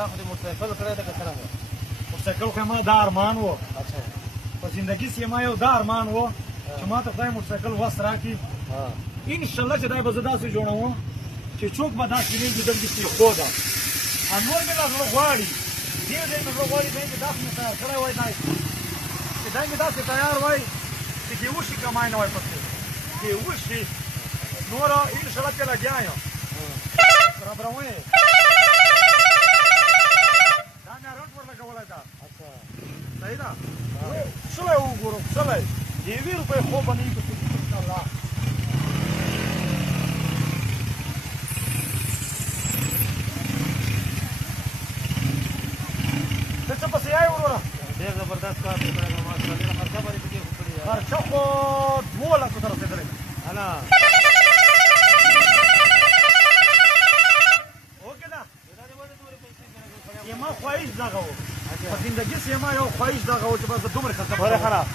تا خو دې موټرسایکل کړی دی که څرنګه موټرسایکل خو ما دا ارمان و اچھا په زندګي کې ما یو دا ارمان و چې ما ته خدای موټرسایکل وس راکړي انشاءالله چې دا به زه داسې جوړوم چې څوک به داسې نه وي دلته پرېښوده نور مې دا زړه غواړي ډېر ډېر مې زړه غواړي دی مې داسې مې تیار کړی وای دی چې دی مې داسې تیار وای چې دې وشي کمای نه وای پکې دې وشي نوره انشاءالله پرې لګیا یم برابروی یې دا مې رنګ ورلګولی ده صحیح ده شلی وګورم شلی د یوې روپۍ خوب به نه وي پکې انشاءالله ته څه پسې یې وروره ډېر زبردست کار دی کړی نو ماشاءالله ډېره خرچه به دې پکې وکړې خرچه خو 2 لکو ته رسېدلې ده هله ما خواهش دغه و په زندګي کې ما یو خواهش دغه و چې بس دومره خرڅه ولې خراب